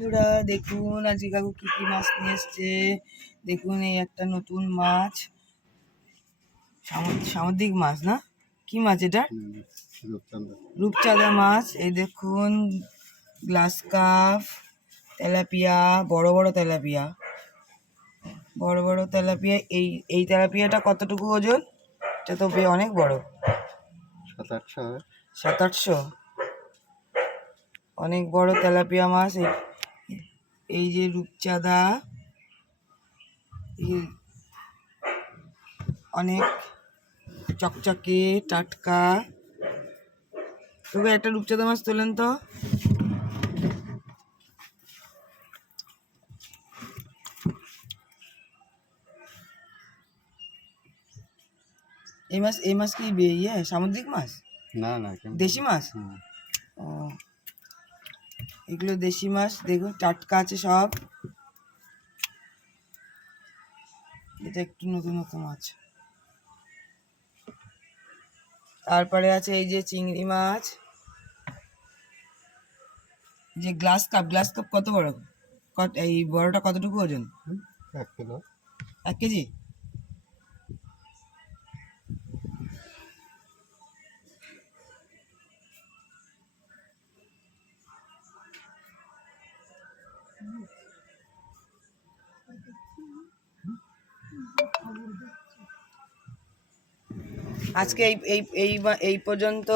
বন্ধুরা দেখুন আজকে কাকু কি কি মাছ নিয়ে এসছে। দেখুন এই একটা নতুন মাছ, সামুদ্রিক মাছ না, কি মাছ এটা? রূপচাঁদা মাছ। এই দেখুন গ্লাস কাপ, তেলাপিয়া, বড় বড় তেলাপিয়া, বড় বড় তেলাপিয়া। এই তেলাপিয়াটা কতটুকু ওজন? এটা তো অনেক বড়, 700-800। অনেক বড় তেলাপিয়া মাছ। এই যে রূপচাঁদা, অনেক চকচকে টাটকা। তবে একটা রূপচাঁদা মাছ তোলেন তো। এই মাছ কি সামুদ্রিক মাছ? না না, দেশি মাছ। ও, এগুলো দেশি মাছ। দেখুন টাটকা আছে সব। এটা একটু নতুন নতুন মাছ। তারপরে আছে এই যে চিংড়ি মাছ, যে গ্লাস কাপ কত বড়? এই বড়টা কতটুকু ওজন? 1 কিলো। 1 কেজি। আজকে এই এই এই এই পর্যন্ত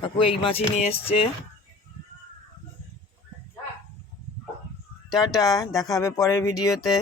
কাকু এই মাছই নিয়ে এসছে। টাটা, দেখা হবে পরের ভিডিওতে।